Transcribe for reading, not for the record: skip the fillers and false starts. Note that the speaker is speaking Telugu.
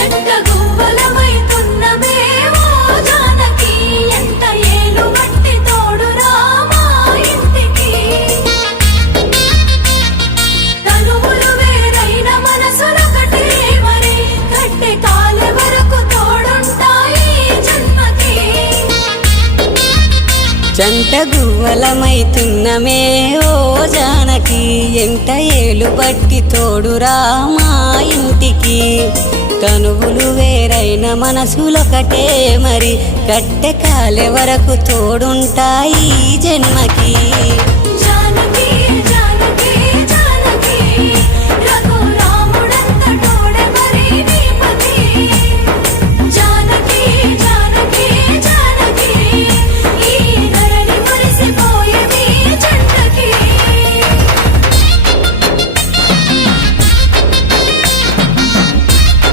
జంట గువ్వలమైతున్నమే ఓ జానకి ఎంత ఏలు బట్టి తోడురా మా ఇంటికి తనువులు వేరైన మనసులొకటే మరి కట్టె కాలే వరకు తోడుంటాయి జన్మకి జంట గువ్వలమైతున్నమే ఓ జానకి ఎంత ఏలు బట్టి తోడురా మా ఇంటికి తనువులు వేరైన మనసులొకటే మరి కట్టె కాలే వరకు తోడుంటాయి జన్మకి